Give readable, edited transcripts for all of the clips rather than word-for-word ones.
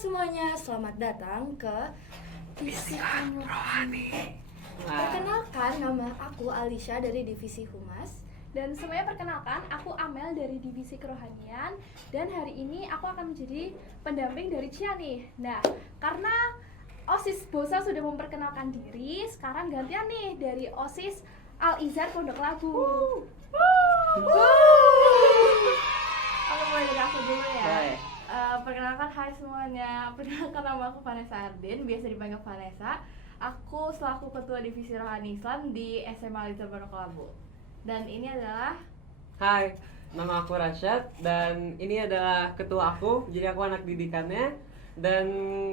semuanya, selamat datang ke Divisi Rohani. Perkenalkan, nama aku Alisha dari Divisi Humas. Dan semuanya perkenalkan, aku Amel dari Divisi Kerohanian. Dan hari ini aku akan menjadi pendamping dari Cia nih. Nah, karena OSIS Bosa sudah memperkenalkan diri, sekarang gantian nih dari OSIS Al-Izhar Pondok Labu. Oke, mulai dari aku dulu ya. Baik. Perkenalkan, hai semuanya. Perkenalkan, nama aku Vanessa Ardin, biasa dipanggil Vanessa. Aku selaku Ketua Divisi Rohani Islam di SMA Al-Izhar Pondok Labu. Dan ini adalah Hai, nama aku Rashad dan ini adalah ketua aku, jadi aku anak didikannya. Dan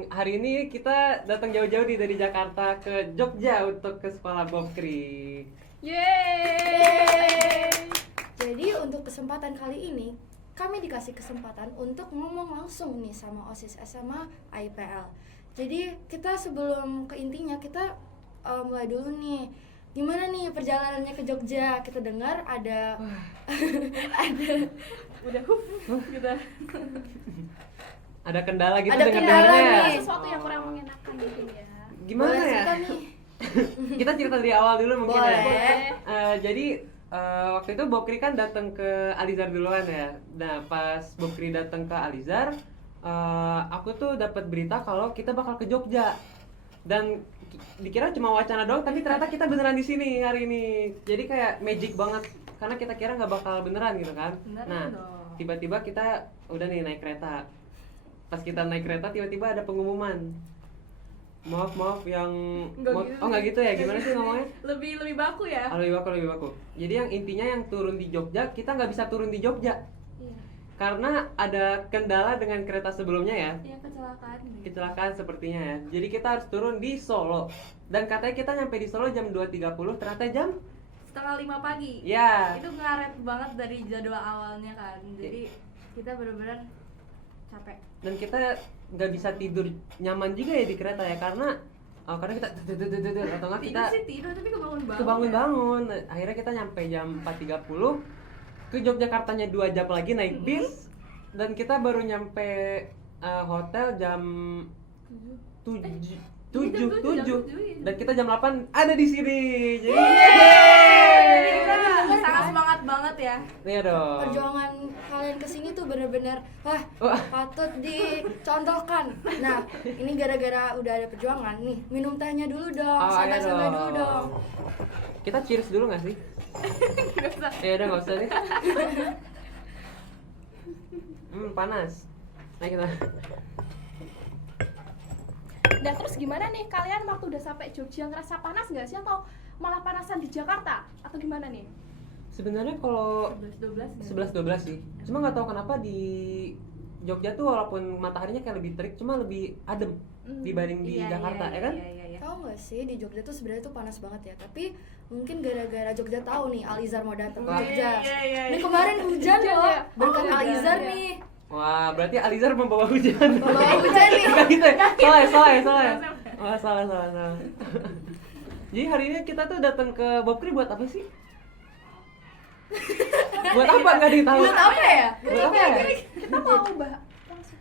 hari ini kita datang jauh-jauh nih dari Jakarta ke Jogja untuk ke sekolah Bobkri. Yeay! Jadi untuk kesempatan kali ini, kami dikasih kesempatan untuk ngomong langsung nih sama OSIS SMA IPL. Jadi kita sebelum ke intinya, kita mulai dulu nih. Gimana nih perjalanannya ke Jogja? Kita dengar ada udah gitu. Ada kendala gitu Ada kendala dengar-dengarnya. nih. Sesuatu yang kurang mengenakan mungkin ya. Gimana boleh ya? cerita nih. Kita cerita dari awal dulu mungkin Boleh. ya. Jadi waktu itu Bobkri kan datang ke Al-Izhar duluan ya. Nah pas Bobkri datang ke Al-Izhar, aku tuh dapat berita kalau kita bakal ke Jogja. Dan dikira cuma wacana doang, tapi ternyata kita beneran di sini hari ini. Jadi kayak magic banget, karena kita kira nggak bakal beneran gitu kan. Beneran Nah dong. tiba-tiba kita udah nih naik kereta. Pas kita naik kereta tiba-tiba ada pengumuman. Maaf yang nggak gitu ya, gimana sih ngomongnya? Lebih baku ya. Lebih baku. Jadi yang intinya yang turun di Jogja, kita nggak bisa turun di Jogja Iya. karena ada kendala dengan kereta sebelumnya ya. Iya, kecelakaan. Kecelakaan sepertinya ya. Jadi kita harus turun di Solo. Dan katanya kita nyampe di Solo jam 2.30, ternyata jam 4:30 pagi. ya. Itu ngaret banget dari jadwal awalnya kan. Jadi kita benar-benar capek. Dan kita nggak bisa tidur nyaman juga ya di kereta ya, karena kita atau nggak kita Tidur sih tidur tapi kebangun-bangun. kebangun-bangun. Akhirnya kita nyampe jam 4.30 ke Yogyakartanya 2 jam lagi naik bis. Dan kita baru nyampe hotel jam 7 dan kita jam 8 ada di sini. Jadi Jadi kita sangat semangat banget ya. iya dong. Perjuangan kalian kesini tuh bener-bener Wah. patut dicontohkan. Nah, ini gara-gara udah ada perjuangan nih, minum tehnya dulu dong, Oh, ayo santai-santai dulu dong. Kita cheers dulu nggak sih? Gak usah. Ya udah nggak usah deh. Panas. Nah kita. Dan terus gimana nih kalian waktu udah sampai Jogja ngerasa panas nggak sih atau malah panasan di Jakarta atau gimana nih? Sebenarnya kalau 11-12 11-12 sih. Cuma nggak tahu kenapa di Jogja tuh walaupun mataharinya kayak lebih terik, cuma lebih adem dibanding di Jakarta, ya kan? Iya. Tahu nggak sih di Jogja tuh sebenarnya tuh panas banget ya, tapi mungkin gara-gara Jogja tahu nih Al-Izhar mau datang ke Wah. Jogja. Iya. Ini kemarin hujan Hujan loh, ya? berkat Oh, Al-Izhar iya. nih. Wah, berarti Al-Izhar membawa hujan. Membawa hujan nih. Nggak gitu ya? Salah ya? Oh, salah. Jadi hari ini kita tuh datang ke Bobkri buat apa sih? Buat apa nggak ditahu? Buat apa ya? Buat apa ya? Kita mau langsung.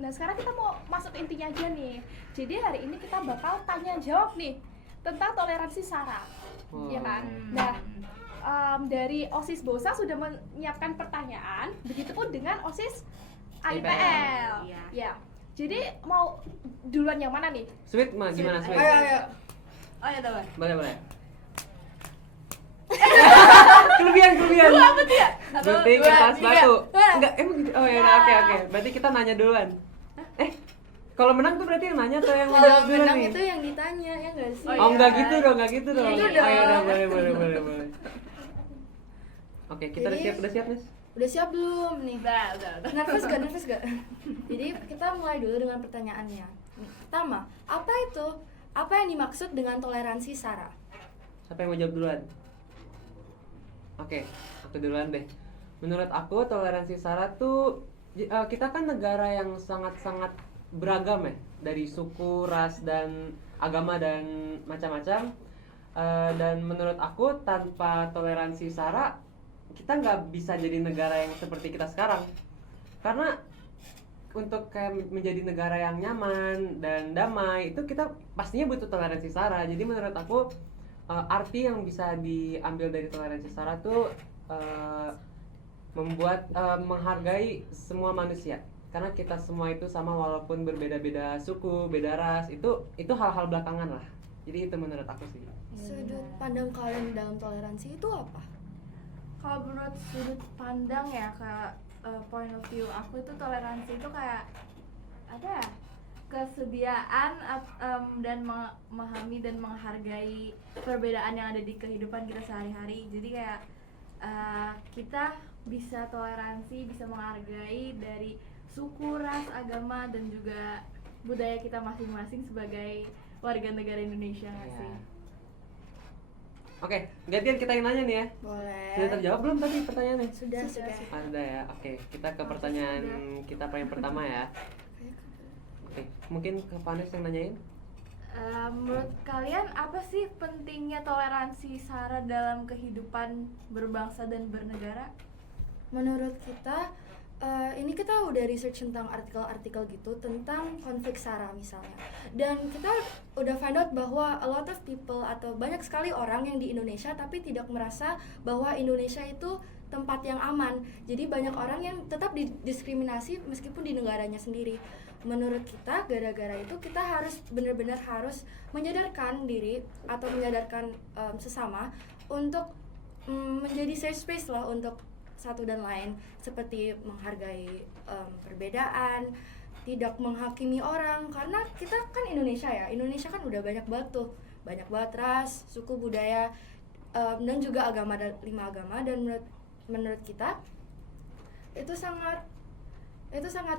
Nah sekarang kita mau masuk ke intinya aja nih. Jadi hari ini kita bakal tanya jawab nih tentang toleransi SARA, ya kan? Nah dari OSIS Bosa sudah menyiapkan pertanyaan, begitupun dengan OSIS IPL. Iya. Ya. Jadi mau duluan yang mana nih? Sweet mah gimana Sweet? Ayo. Oh ya, teman. Boleh. Kelebihan. Apa tuh ya? Gunting, kertas, batu. Enggak, emang gitu. Oh ya, oke. Berarti kita nanya duluan. Kalau menang tuh berarti yang nanya atau yang Kalau menjawab duluan menang nih? itu yang ditanya ya nggak sih? Oh, Oh, iya. enggak gitu dong. Gitu Ayo dong. udah, boleh. Oke, kita udah Jadi- siap, Nis? Udah siap belum nih? Udah. Nervous gak? Jadi kita mulai dulu dengan pertanyaannya. Nih, pertama, apa yang dimaksud dengan toleransi SARA? Siapa yang mau jawab duluan? Oke, aku duluan deh. Menurut aku toleransi SARA tuh kita kan negara yang sangat-sangat beragam ya, dari suku, ras, dan agama dan macam-macam. Dan menurut aku tanpa toleransi SARA kita nggak bisa jadi negara yang seperti kita sekarang. Karena untuk kayak menjadi negara yang nyaman dan damai itu kita pastinya butuh toleransi SARA. Jadi menurut aku arti yang bisa diambil dari toleransi SARA tuh menghargai semua manusia. Karena kita semua itu sama walaupun berbeda-beda suku, beda ras, itu hal-hal belakangan lah. Jadi itu menurut aku sih. Sudut pandang kalian dalam toleransi itu apa? Kalau menurut sudut pandang ya ke point of view aku itu toleransi itu kayak apa ya, kesediaan dan memahami dan menghargai perbedaan yang ada di kehidupan kita sehari-hari. Jadi kayak kita bisa toleransi, bisa menghargai dari suku, ras, agama dan juga budaya kita masing-masing sebagai warga negara Indonesia nggak sih? Oke, gantian kita yang nanya nih ya. Boleh. Sudah terjawab belum tadi pertanyaannya? Sudah. Ah, sudah ya. Oke, kita ke pertanyaan kita yang pertama ya. Oke, mungkin ke Vanes yang nanyain. Menurut kalian apa sih pentingnya toleransi SARA dalam kehidupan berbangsa dan bernegara? Menurut kita, ini kita udah research tentang artikel-artikel gitu tentang konflik SARA misalnya, dan kita udah find out bahwa a lot of people atau banyak sekali orang yang di Indonesia tapi tidak merasa bahwa Indonesia itu tempat yang aman. Jadi banyak orang yang tetap didiskriminasi meskipun di negaranya sendiri. Menurut kita, gara-gara itu kita harus benar-benar harus menyadarkan diri atau menyadarkan sesama untuk menjadi safe space lah untuk satu dan lain, seperti menghargai perbedaan, tidak menghakimi orang, karena kita kan Indonesia ya. Indonesia kan udah banyak banget ras, suku, budaya, dan juga agama, 5 agama, dan menurut kita itu sangat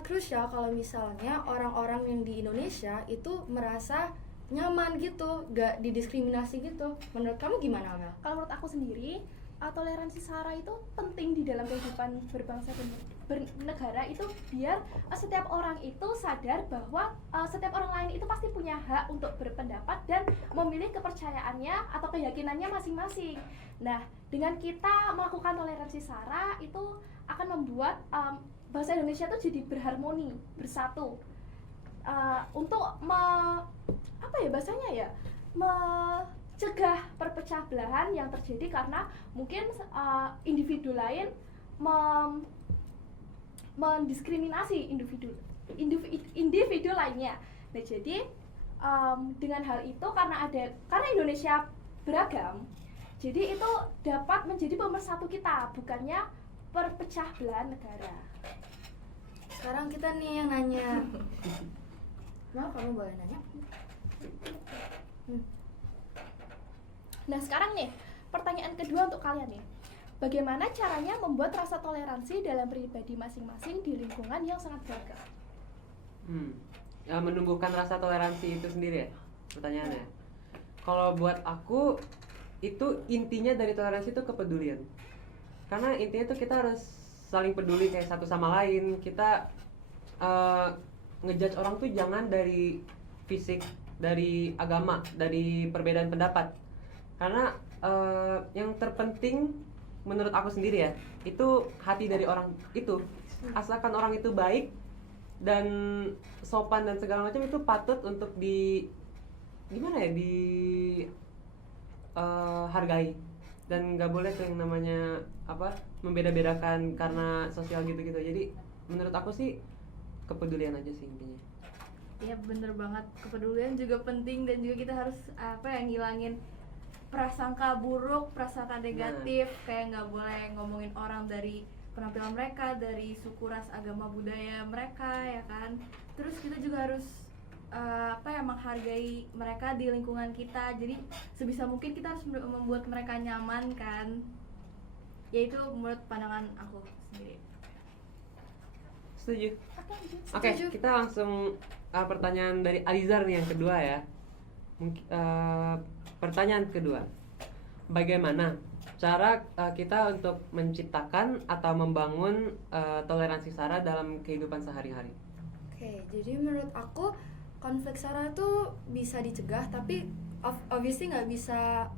krusial kalau misalnya orang-orang yang di Indonesia itu merasa nyaman gitu, gak didiskriminasi gitu. Menurut kamu gimana, Mel? Kalau menurut aku sendiri, toleransi SARA itu penting di dalam kehidupan berbangsa dan bernegara itu biar setiap orang itu sadar bahwa setiap orang lain itu pasti punya hak untuk berpendapat dan memilih kepercayaannya atau keyakinannya masing-masing. Nah, dengan kita melakukan toleransi SARA itu akan membuat bangsa Indonesia itu jadi berharmoni, bersatu, untuk mencegah perpecah belahan yang terjadi karena mungkin individu lain mendiskriminasi individu lainnya. Nah, jadi dengan hal itu karena Indonesia beragam, jadi itu dapat menjadi pemersatu kita, bukannya perpecah belah negara. Sekarang kita nih yang nanya. Mel, kamu boleh nanya? Nah, sekarang nih, pertanyaan kedua untuk kalian nih. Bagaimana caranya membuat rasa toleransi dalam pribadi masing-masing di lingkungan yang sangat beragam? Ya, menumbuhkan rasa toleransi itu sendiri ya, pertanyaannya. Kalau buat aku, itu intinya dari toleransi itu kepedulian. Karena intinya tuh kita harus saling peduli kayak satu sama lain. Kita ngejudge orang tuh jangan dari fisik, dari agama, dari perbedaan pendapat. Karena yang terpenting menurut aku sendiri ya, itu hati dari orang itu. Asalkan orang itu baik dan sopan dan segala macam, itu patut untuk hargai. Dan nggak boleh tuh yang namanya membeda-bedakan karena sosial gitu-gitu. Jadi menurut aku sih kepedulian aja sih intinya. Ya bener banget, kepedulian juga penting dan juga kita harus ngilangin prasangka buruk, prasangka negatif. Kayak nggak boleh ngomongin orang dari penampilan mereka, dari suku, ras, agama, budaya mereka, ya kan. Terus kita juga harus menghargai mereka di lingkungan kita. Jadi sebisa mungkin kita harus membuat mereka nyaman kan. Yaitu menurut pandangan aku sendiri. Setuju. Oke, Setuju. kita langsung pertanyaan dari Alizar nih yang kedua ya. Pertanyaan kedua, bagaimana cara kita untuk menciptakan atau membangun toleransi SARA dalam kehidupan sehari-hari? Oke, jadi menurut aku konflik SARA itu bisa dicegah, tapi obviously nggak bisa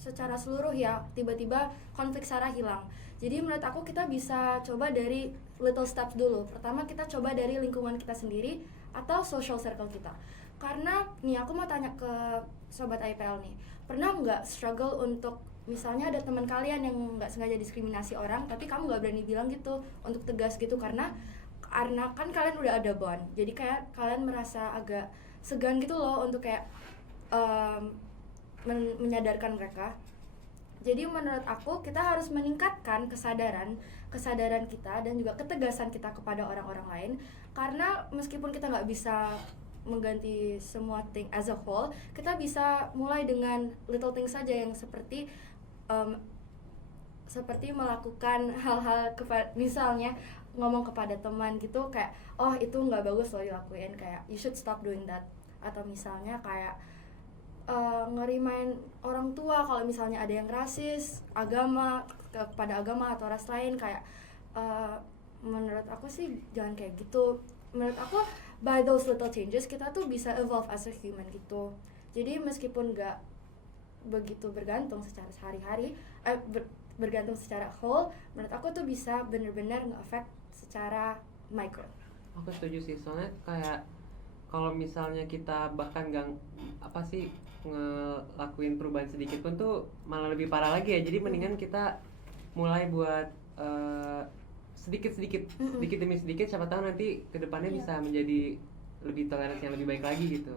secara seluruh ya, tiba-tiba konflik SARA hilang. Jadi menurut aku kita bisa coba dari little steps dulu. Pertama kita coba dari lingkungan kita sendiri atau social circle kita. Karena nih aku mau tanya ke sobat IPL nih, pernah nggak struggle untuk misalnya ada teman kalian yang nggak sengaja diskriminasi orang, tapi kamu nggak berani bilang gitu untuk tegas gitu karena kan kalian udah ada bond, jadi kayak kalian merasa agak segan gitu loh untuk kayak menyadarkan mereka. Jadi menurut aku kita harus meningkatkan kesadaran kita dan juga ketegasan kita kepada orang-orang lain, karena meskipun kita nggak bisa mengganti semua thing as a whole, kita bisa mulai dengan little things saja yang seperti melakukan hal-hal misalnya ngomong kepada teman gitu kayak oh itu nggak bagus loh dilakuin, kayak you should stop doing that. Atau misalnya kayak ngerimain orang tua kalau misalnya ada yang rasis kepada agama atau ras lain, kayak menurut aku sih jangan kayak gitu. Menurut aku by those little changes kita tuh bisa evolve as a human gitu. Jadi meskipun nggak begitu bergantung secara sehari-hari, bergantung secara whole, menurut aku tuh bisa benar-benar nge-affect secara micro. Aku setuju sih, soalnya kayak kalau misalnya kita bahkan nggak ngelakuin perubahan sedikit pun tuh malah lebih parah lagi ya. Jadi mendingan kita mulai buat sedikit demi sedikit, siapa tahu nanti kedepannya bisa menjadi lebih toleransi yang lebih baik lagi gitu.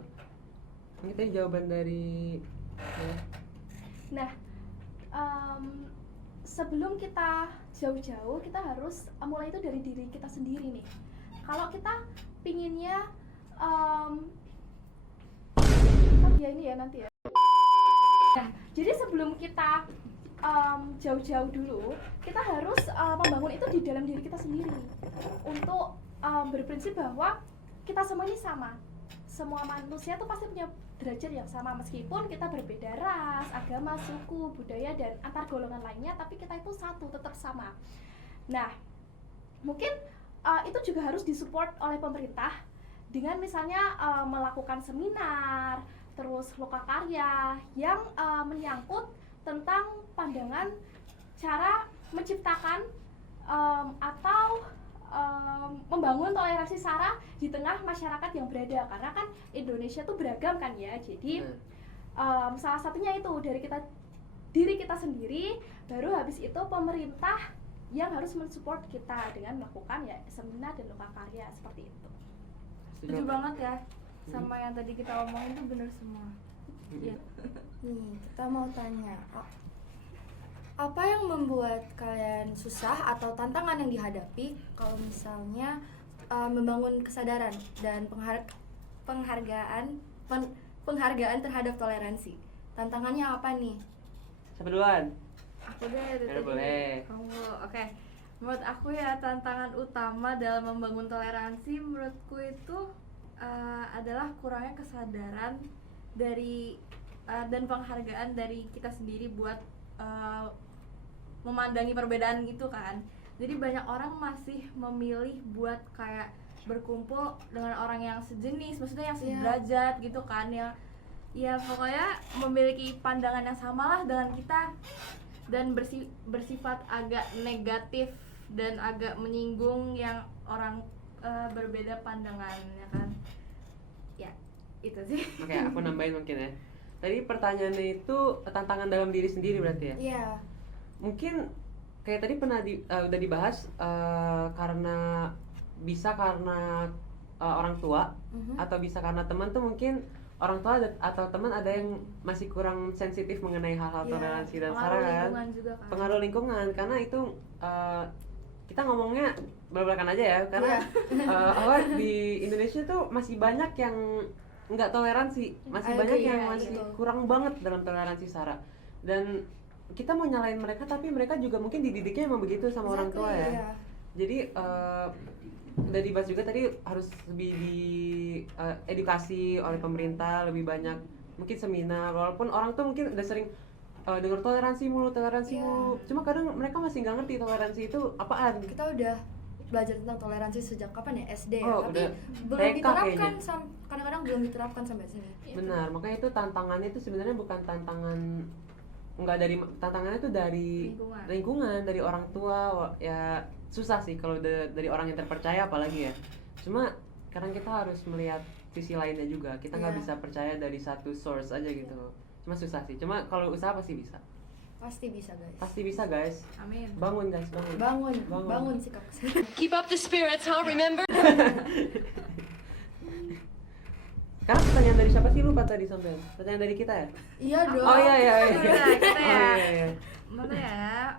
Ini tadi jawaban dari Nah, sebelum kita jauh-jauh, kita harus mulai itu dari diri kita sendiri nih. Kalau kita pinginnya ya ini ya nanti ya. Nah, jadi sebelum kita jauh-jauh dulu, kita harus membangun itu di dalam diri kita sendiri untuk berprinsip bahwa kita semua ini sama. Semua manusia tuh pasti punya derajat yang sama, meskipun kita berbeda ras, agama, suku, budaya, dan antar golongan lainnya, tapi kita itu satu, tetap sama. Nah, mungkin itu juga harus disupport oleh pemerintah dengan misalnya melakukan seminar, terus lokakarya yang menyangkut tentang pandangan cara menciptakan atau membangun toleransi SARA di tengah masyarakat yang berada, karena kan Indonesia tuh beragam kan ya. Jadi salah satunya itu dari diri kita sendiri, baru habis itu pemerintah yang harus mensupport kita dengan melakukan ya seminar dan lokakarya seperti itu. Setuju banget ya sama yang tadi kita omongin tuh bener semua. Iya. Nih, kita mau tanya, apa yang membuat kalian susah atau tantangan yang dihadapi kalau misalnya membangun kesadaran dan penghargaan terhadap toleransi? Tantangannya apa nih? siapa duluan? Aku deh dari Ya, tadi. boleh. Kamu, oke. Menurut aku ya tantangan utama dalam membangun toleransi menurutku itu adalah kurangnya kesadaran dari dan penghargaan dari kita sendiri buat memandangi perbedaan gitu kan. Jadi banyak orang masih memilih buat kayak berkumpul dengan orang yang sejenis, maksudnya yang sederajat gitu kan, yang ya pokoknya memiliki pandangan yang sama lah dengan kita, dan bersifat agak negatif dan agak menyinggung yang orang berbeda pandangan, ya kan. Ya, itu sih. Oke, aku nambahin mungkin ya. Tadi pertanyaannya itu tantangan dalam diri sendiri berarti ya? Iya. Mungkin kayak tadi pernah udah dibahas karena orang tua atau bisa karena teman tuh, mungkin orang tua atau teman ada yang masih kurang sensitif mengenai hal-hal toleransi dan SARA kan. Lingkungan juga kan. Pengaruh lingkungan, karena itu kita ngomongnya belak-belakan aja ya, karena di Indonesia tuh masih banyak yang nggak toleransi, masih banyak yang masih kurang banget dalam toleransi SARA, dan kita mau nyalain mereka tapi mereka juga mungkin dididiknya emang begitu sama orang tua ya. Iya. Jadi udah dibahas juga tadi, harus lebih edukasi oleh pemerintah, lebih banyak mungkin seminar, walaupun orang tuh mungkin udah sering dengar toleransi mulu, cuma kadang mereka masih nggak ngerti toleransi itu apaan. Kita udah belajar tentang toleransi sejak kapan ya, SD ya, Oh, tapi udah belum TK diterapkan, kayaknya. kadang-kadang belum diterapkan sampai sini. Benar, makanya itu tantangannya itu sebenarnya bukan tantangan nggak dari tantangannya tuh dari lingkungan, dari orang tua. Ya susah sih kalau dari orang yang terpercaya apalagi ya. Cuma kadang kita harus melihat sisi lainnya juga. Kita nggak bisa percaya dari satu source aja gitu. Cuma susah sih. Cuma kalau usaha pasti bisa. Pasti bisa guys. Pasti bisa guys. Amin. Bangun guys, bangun. Bangun sikap. Keep up the spirits, huh? Remember? Karena pertanyaan dari siapa sih lupa tadi sampean? Pertanyaan dari kita ya? Iya dong. Oh iya. Kita ya. Oh, iya. Mana ya?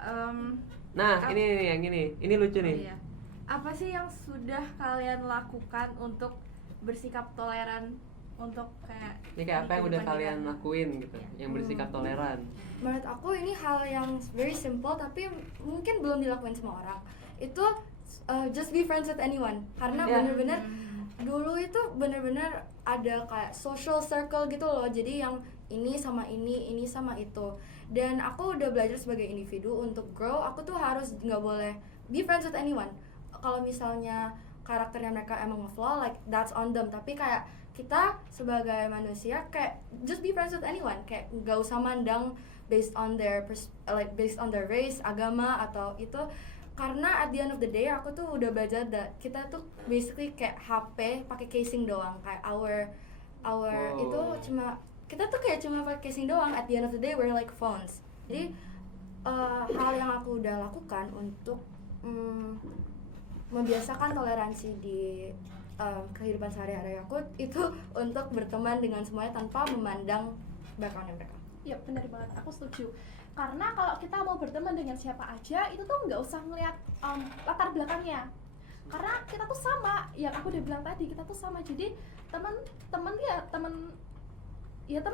Nah, ini yang ini. Ini lucu nih. Iya. Apa sih yang sudah kalian lakukan untuk bersikap toleran untuk kayak Ini kayak apa yang udah kehidupan kalian kita? lakuin gitu, yang bersikap toleran. Menurut aku ini hal yang very simple tapi mungkin belum dilakuin semua orang. Itu just be friends with anyone. Karena Yeah. bener-bener dulu itu bener-bener ada kayak social circle gitu loh. Jadi yang ini sama ini sama itu. Dan aku udah belajar sebagai individu untuk grow. Aku tuh harus nggak boleh be friends with anyone. Kalau misalnya karakternya mereka emang nge-flaw, like that's on them. Tapi kayak kita sebagai manusia kayak just be friends with anyone. Kayak nggak usah mandang based on their based on their race, agama atau itu. Karena at the end of the day aku tuh udah belajar that kita tuh basically kayak HP pakai casing doang. Kayak our Wow. itu cuma kita tuh kayak cuma pakai casing doang. At the end of the day we're like phones. Jadi hal yang aku udah lakukan untuk membiasakan toleransi di kehidupan sehari-hari aku itu untuk berteman dengan semuanya tanpa memandang backgroundnya mereka. Ya benar banget, aku setuju. Karena kalau kita mau berteman dengan siapa aja, itu tuh nggak usah ngeliat latar belakangnya. Karena kita tuh sama, yang aku udah bilang tadi, kita tuh sama. Jadi teman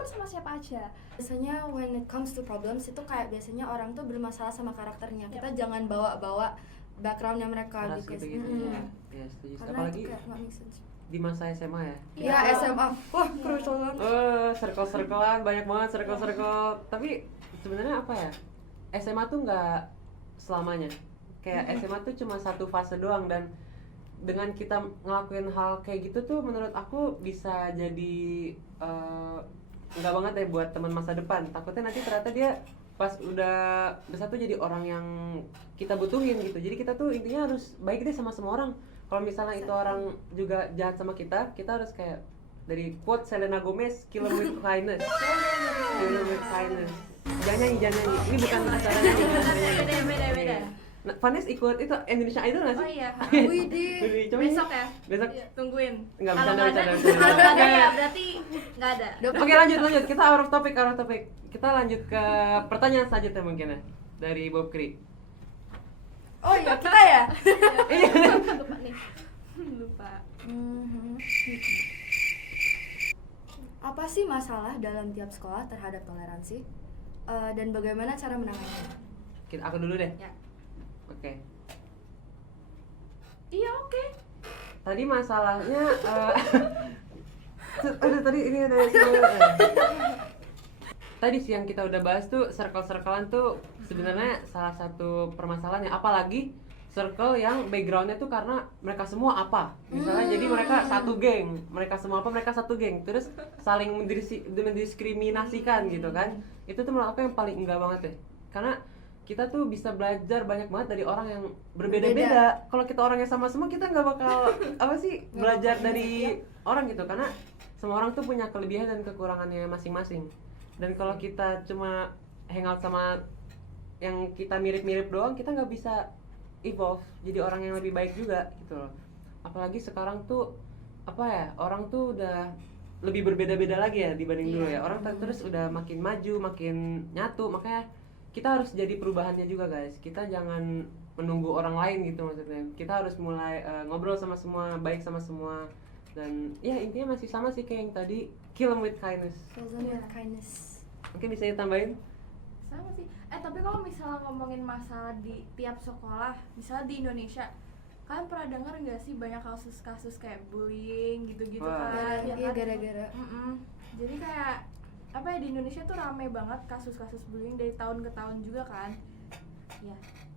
sama siapa aja. Biasanya when it comes to problems itu kayak biasanya orang tuh bermasalah sama karakternya. Kita jangan bawa-bawa backgroundnya mereka Keras because gitu ya. Ya setuju. karena Apalagi itu kayak nggak make sense. di masa SMA ya. Iya SMA, wah crucial banget. Circle-circlean banyak banget circle. Tapi sebenarnya apa ya? SMA tuh nggak selamanya. Kayak SMA tuh cuma satu fase doang, dan dengan kita ngelakuin hal kayak gitu tuh menurut aku bisa jadi nggak banget ya buat teman masa depan. Takutnya nanti ternyata dia pas udah besar tuh jadi orang yang kita butuhin gitu. Jadi kita tuh intinya harus baik deh sama semua orang. Kalau misalnya itu orang juga jahat sama kita harus kayak dari quote Selena Gomez, kill them with kindness. Kill them with kindness. Jangan nyanyi. Ini bukan acara nyanyi. Beda. Nah, Vanessa ikut itu Indonesia Idol nggak sih? Oh iya. Widih. Coba Besok ya. Besok. Tungguin. Nggak, Kalau bercanda. kalau nggak ada ya berarti nggak ada. Oke, lanjut. Kita out of topic. Kita lanjut ke pertanyaan selanjutnya mungkin ya dari Bob Kri. Oh iya kita ya. Lupa nih. Lupa. Apa sih masalah dalam tiap sekolah terhadap toleransi dan bagaimana cara menanganinya? Aku dulu deh. Ya. Oke. Iya oke. Tadi masalahnya tadi ini ada tadi sih yang kita udah bahas tuh circle-circlean tuh sebenarnya salah satu permasalahannya, apalagi circle yang backgroundnya tuh karena mereka semua apa misalnya, jadi mereka satu geng, terus saling mendiskriminasikan gitu kan. Itu tuh menurut aku yang paling enggak banget ya, karena kita tuh bisa belajar banyak banget dari orang yang berbeda-beda. Kalau kita orangnya sama semua, kita nggak bakal apa sih belajar dari orang gitu, karena semua orang tuh punya kelebihan dan kekurangannya masing-masing. Dan kalau kita cuma hangout sama yang kita mirip-mirip doang, kita nggak bisa evolve jadi orang yang lebih baik juga gitu loh. Apalagi sekarang tuh apa ya, orang tuh udah lebih berbeda-beda lagi ya dibanding dulu ya. Orang terus udah makin maju, makin nyatu, makanya kita harus jadi perubahannya juga guys. Kita jangan menunggu orang lain gitu maksudnya. Kita harus mulai ngobrol sama semua, baik sama semua. Dan ya intinya masih sama sih kayak yang tadi, kill them with kindness. Kindness. Mungkin bisa ditambahin? Sama sih. Tapi kalau misalnya ngomongin masalah di tiap sekolah, misalnya di Indonesia, kalian pernah dengar nggak sih banyak kasus-kasus kayak bullying gitu-gitu kan? Iya gara-gara. Jadi kayak apa ya, di Indonesia tuh rame banget kasus-kasus bullying dari tahun ke tahun juga kan? Ya.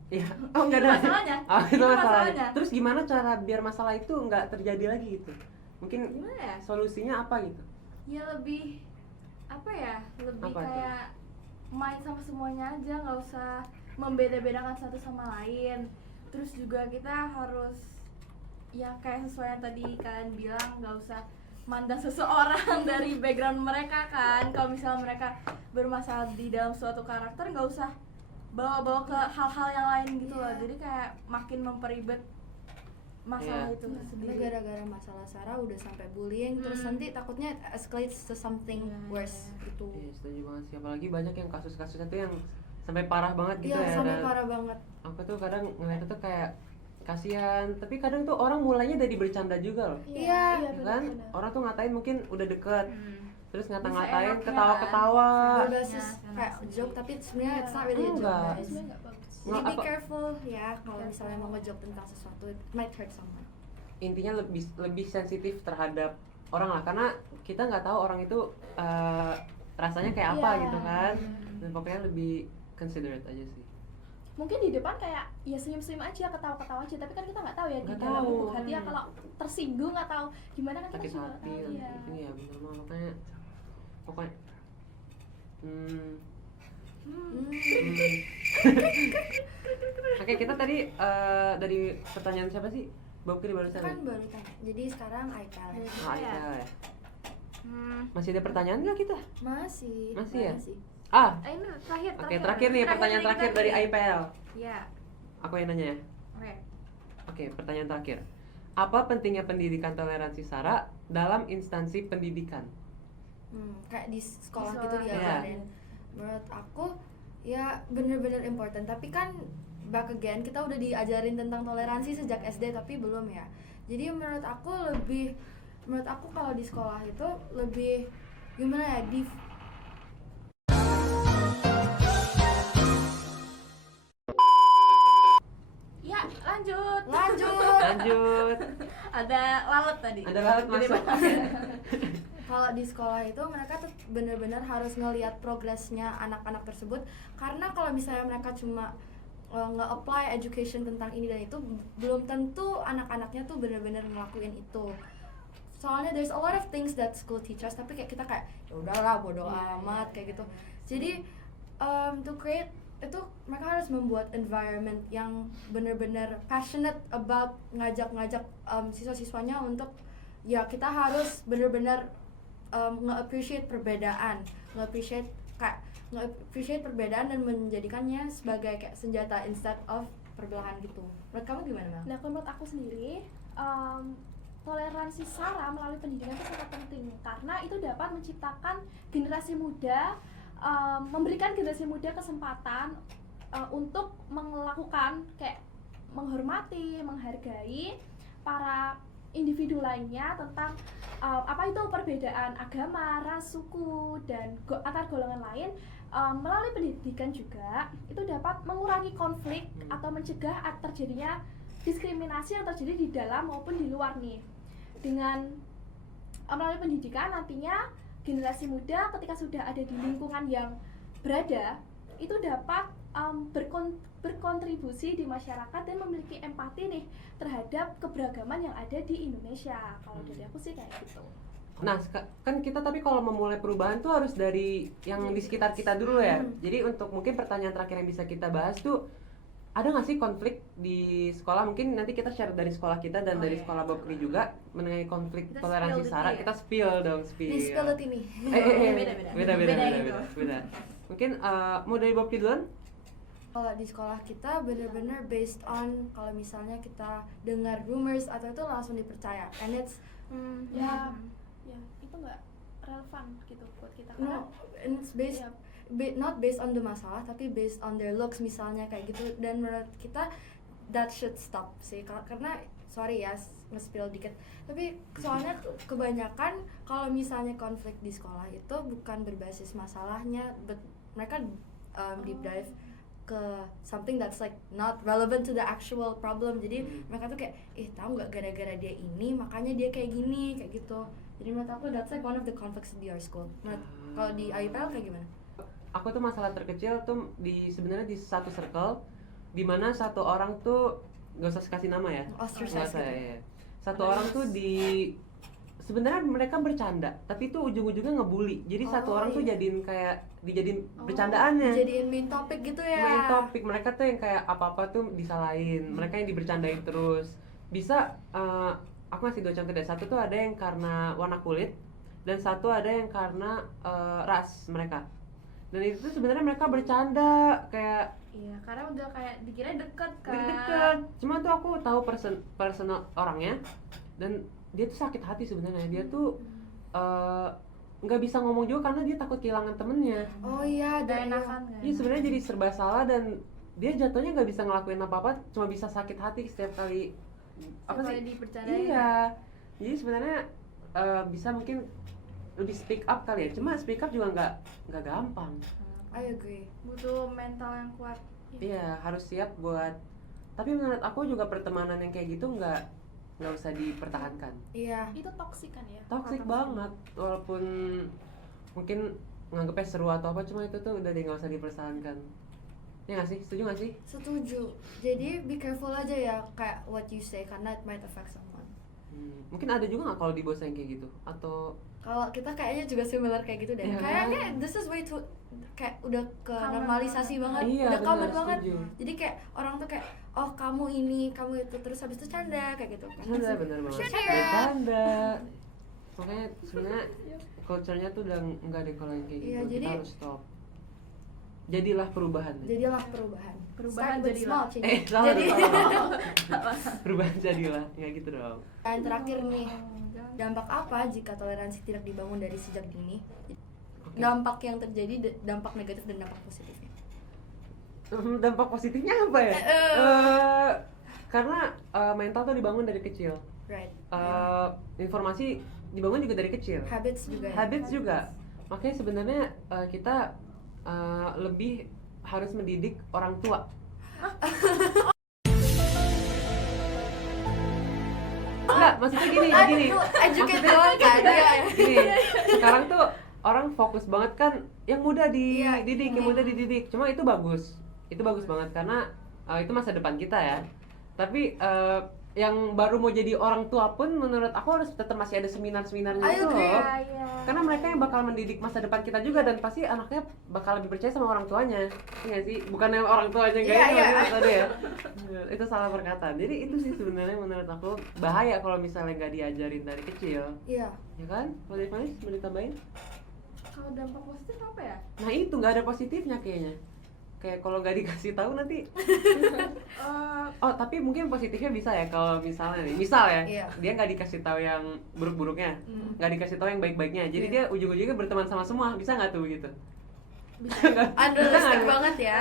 Iya. Oh enggak ada. Masalahnya. Oh, itu Itu masalahnya. masalahnya. Terus gimana cara biar masalah itu nggak terjadi lagi gitu? Mungkin Gimana ya? solusinya apa gitu? Ya lebih apa ya? Lebih Apa tuh? kayak main sama semuanya aja, nggak usah membeda-bedakan satu sama lain. Terus juga kita harus ya kayak sesuai yang tadi kalian bilang, nggak usah mandang seseorang dari background mereka kan. Kalau misalnya mereka bermasalah di dalam suatu karakter, nggak usah bawa-bawa ke hal-hal yang lain gitu loh. Jadi kayak makin memperibet masalah itu Karena sendiri. gara-gara masalah Sarah udah sampai bullying, terus nanti takutnya escalates to something worse gitu. Iya, setuju banget sih. Apalagi banyak yang kasus-kasusnya tuh yang sampai parah banget gitu Iya, ya. sampai Dan parah banget. aku tuh kadang ngeliatnya tuh kayak kasihan, tapi kadang tuh orang mulainya dari bercanda juga loh. Iya, Kan benar-benar. orang tuh ngatain mungkin udah deket, terus Bisa ngata-ngatain, enaknya ketawa-ketawa. berbasis kayak joke tapi sebenarnya it's not really a joke, Enggak. guys. Sebenarnya nggak bagus. Jadi Nggak, be apa- careful ya kalau misalnya mau nge-joke tentang sesuatu, it might hurt someone. Intinya lebih sensitif terhadap orang lah, karena kita nggak tahu orang itu rasanya kayak apa Iya. gitu kan. Dan pokoknya lebih considerate aja sih. Mungkin di depan kayak ya senyum-senyum aja, ketawa-ketawa aja, tapi kan kita nggak tahu ya di Nggak dalam tahu. lubuk hati ya, kalau tersinggung atau gimana kan kita Sakit juga nggak hati tahu ya. ini ya bener banget. Pokoknya Oke, kita tadi dari pertanyaan siapa sih? Bokri barusan. Kan baru tanya. Jadi sekarang iPad. Aisyah ya. Masih ada pertanyaan nggak kita? Masih. Masih ya? Ini terakhir. Oke, terakhir nih pertanyaan terakhir dari IPL. Iya. Aku yang nanya ya. Oke. Oke, pertanyaan terakhir. Apa pentingnya pendidikan toleransi SARA dalam instansi pendidikan? Kayak di sekolah Di gitu sekolah. diajarin. Menurut aku ya bener-bener important. Tapi kan back again kita udah diajarin tentang toleransi sejak SD tapi belum ya. Jadi menurut aku kalau di sekolah itu lebih gimana ya Ya, lanjut. Lanjut. Ada lalat tadi. Ada lalat Gede masuk. banget. Kalau di sekolah itu mereka tuh benar-benar harus ngelihat progresnya anak-anak tersebut, karena kalau misalnya mereka cuma nge-apply education tentang ini dan itu, belum tentu anak-anaknya tuh benar-benar ngelakuin itu. Soalnya there's a lot of things that school teach us, tapi kayak kita kayak ya udahlah bodo amat kayak gitu. Jadi to create itu mereka harus membuat environment yang benar-benar passionate about ngajak siswa-siswanya untuk ya kita harus benar-benar nge-appreciate perbedaan, nge-appreciate perbedaan dan menjadikannya sebagai kayak senjata instead of perbelahan gitu. Menurut kamu gimana, Mel? Nah, menurut aku sendiri, toleransi SARA melalui pendidikan itu sangat penting karena itu dapat menciptakan generasi muda, memberikan generasi muda kesempatan untuk melakukan kayak menghormati, menghargai para individu lainnya tentang apa itu perbedaan agama, ras, suku, dan antar golongan lain. Melalui pendidikan juga itu dapat mengurangi konflik atau mencegah terjadinya diskriminasi yang terjadi di dalam maupun di luar nih. Dengan melalui pendidikan nantinya generasi muda ketika sudah ada di lingkungan yang berada itu dapat berkontribusi di masyarakat dan memiliki empati nih terhadap keberagaman yang ada di Indonesia. Kalau dari aku sih kayak gitu. Nah, kan kita tapi kalau memulai perubahan tuh harus dari yang di sekitar kita dulu ya. Jadi untuk mungkin pertanyaan terakhir yang bisa kita bahas tuh, ada nggak sih konflik di sekolah? Mungkin nanti kita share dari sekolah kita dan dari sekolah Bokri juga mengenai konflik Kita toleransi spill SARA. dulu ya? Kita spill dong, Di spill it ini. Beda. Mungkin mau dari Bokri duluan? Kalau di sekolah kita bener-bener based on kalau misalnya kita dengar rumors atau itu langsung dipercaya, and it's Ya itu nggak relevan gitu buat kita no, and it's based not based on the masalah tapi based on their looks misalnya kayak gitu. Dan menurut kita that should stop sih, karena sorry ya nge-spill dikit, tapi soalnya kebanyakan kalau misalnya konflik di sekolah itu bukan berbasis masalahnya, but mereka deep dive ke something that's like not relevant to the actual problem. Jadi mereka tuh kayak tahu nggak gara-gara dia ini makanya dia kayak gini kayak gitu. Jadi menurut aku that's like one of the conflicts in our school. Kalau di IPL kayak gimana? Aku tuh masalah terkecil tuh sebenarnya di satu circle di mana satu orang tuh nggak usah kasih nama ya. Ostracized Nggak usah, gitu. ya. Satu orang tuh sebenarnya mereka bercanda, tapi itu ujung-ujungnya ngebully. Jadi satu Oh, orang tuh iya. dijadiin kayak bercandaannya. Jadiin main topik gitu ya. Main topik, mereka tuh yang kayak apa-apa tuh disalahin, mereka yang dibercandain terus. Bisa aku ngasih 2 contoh deh. Satu tuh ada yang karena warna kulit, dan satu ada yang karena ras mereka. Dan itu tuh sebenarnya mereka bercanda kayak Iya, karena udah kayak dikira deket kan. deket. Cuma tuh aku tahu personal orangnya, dan dia tuh sakit hati sebenarnya. Dia tuh nggak bisa ngomong juga karena dia takut kehilangan temennya. Oh iya, Udah ada enakan kan. Iya sebenarnya jadi serba salah, dan dia jatuhnya nggak bisa ngelakuin apa-apa, cuma bisa sakit hati setiap kali apa Setiap sih? kali dipercandain. Iya. Jadi sebenarnya bisa mungkin lebih speak up kali ya. Cuma speak up juga nggak gampang. I agree. Butuh mental yang kuat. Iya harus siap buat. Tapi menurut aku juga pertemanan yang kayak gitu nggak usah dipertahankan. Iya. Itu toksik kan ya? Toxic banget, walaupun mungkin nganggepnya seru atau apa, cuma itu tuh udah nggak usah dipertahankan. Ya nggak sih? Setuju nggak sih? Setuju. Jadi be careful aja ya kayak what you say karena it might affect someone. Mungkin ada juga nggak kalau di bosa yang kayak gitu? Atau Kalau kita kayaknya juga similar kayak gitu deh. Iya. Kayaknya this is way too kayak udah ke Common normalisasi banget. Iya, Udah common benar, banget. setuju. Jadi kayak orang tuh kayak oh kamu ini, kamu itu, terus habis itu canda kayak gitu kan. bener banget. Bercanda. Bercanda. Makanya sebenarnya culture-nya tuh udah nggak ada kalau yang kayak gitu. Iya, Kita jadi- harus stop. Jadilah perubahan. Jadilah perubahan. Perubahan Start with jadilah. small change. Salah, Jadi salah. Perubahan jadilah, nggak gitu dong. yang terakhir nih, Oh, jangan. dampak apa jika toleransi tidak dibangun dari sejak dini? Oke. Dampak yang terjadi, dampak negatif dan dampak positifnya. Dampak positifnya apa ya? Karena mental tuh dibangun dari kecil. Right. Informasi dibangun juga dari kecil. Habits juga. ya? Habits juga. Makanya sebenarnya kita lebih harus mendidik orang tua. Enggak, maksudnya gini. Aduh, educate doang kan ya. Gini, sekarang tuh orang fokus banget kan yang muda Iya. dididik. Cuma itu bagus banget karena itu masa depan kita ya. Tapi yang baru mau jadi orang tua pun menurut aku harus tetap masih ada seminar-seminarnya I gitu agree. loh. Iya. Karena mereka yang bakal mendidik masa depan kita juga, dan pasti anaknya bakal lebih percaya sama orang tuanya. Iya nggak sih? Bukannya orang tuanya Iya, kayak iya. tadi ya. Itu salah perkataan. Jadi itu sih sebenarnya menurut aku bahaya kalau misalnya nggak diajarin dari kecil. Iya. Ya kan? Kalau dari Vanis mau ditambahin? Kalau dampak positif apa ya? Nah itu nggak ada positifnya kayaknya. Kayak kalau nggak dikasih tahu nanti. Oh tapi mungkin positifnya bisa ya kalau misalnya nih, misal ya, Iya. dia nggak dikasih tahu yang buruk-buruknya, nggak dikasih tahu yang baik-baiknya. Jadi Iya. dia ujung-ujungnya berteman sama semua, bisa nggak tuh gitu? Bisa. Unrealistic banget ya.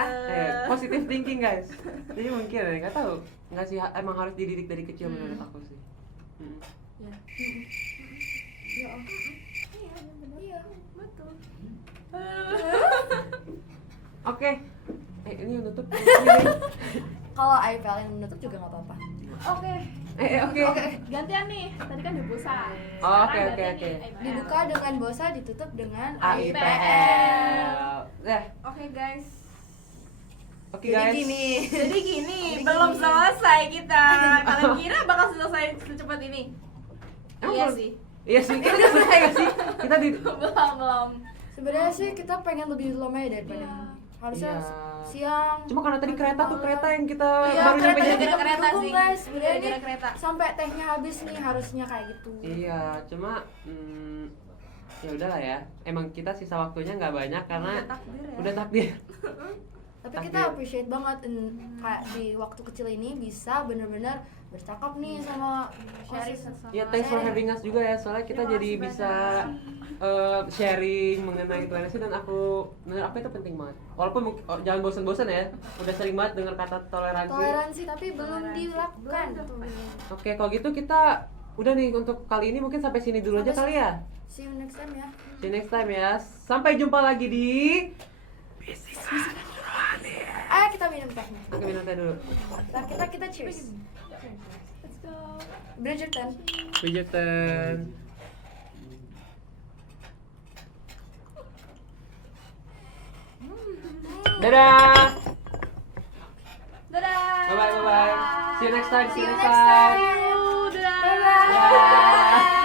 Positive thinking guys. Jadi mungkin ya nggak tahu, nggak sih emang harus dididik dari kecil menurut aku sih. Ya. Ya Allah. Iya. Betul. Oke, ini yang nutup. Kalau IPL yang menutup juga nggak apa-apa. Oke. Oke. Gantian nih. Tadi kan udah bosa. Oh, Sekarang oke, gantian oke. nih, IPL. Dibuka dengan bosa, ditutup dengan AIPL. Oke guys. Oke Jadi guys. gini. Jadi gini, belum selesai kita. Kalian kira bakal selesai secepat ini? Emang Iya belum? sih. Iya sih, kita udah selesai nggak sih? Kita di Belum. Sebenarnya sih kita pengen lebih lama ya daripada ini. Harusnya Iya. siang. Cuma karena tadi kereta tuh, kereta yang kita Iya, baru nyampe kereta jadi. juga kereta mendukung, sih. guys. Sebenarnya Gara-gara ini kereta. sampai tehnya habis nih harusnya kayak gitu. Iya, cuma ya udahlah ya. Emang kita sisa waktunya nggak banyak karena Udah takdir ya. udah takdir. Tapi Takdir. kita appreciate banget kayak di waktu kecil ini bisa bener-bener bercakap nih sama Sharing OSIS. sesama. Ya, thanks for Sharing. having us juga ya. Soalnya kita Terima jadi kasih bisa sharing mengenai toleransi, dan menurut aku itu penting banget. Walaupun jangan bosan-bosan ya. Udah sering banget dengar kata toleransi. Toleransi tapi belum Toleransi. dilakukan. Belum. Oke, kalau gitu kita udah nih untuk kali ini mungkin sampai sini dulu aja kali ya. See you next time ya. See you next time ya. Sampai jumpa lagi di Ayo kita minum tehnya. Oke, minum teh dulu. Ntar kita cheers. Let's go. Bridgerton. Bridgerton. Dadah. Dadah. Bye bye. See you next time. See you next time. Dadah. Bye bye. Bye.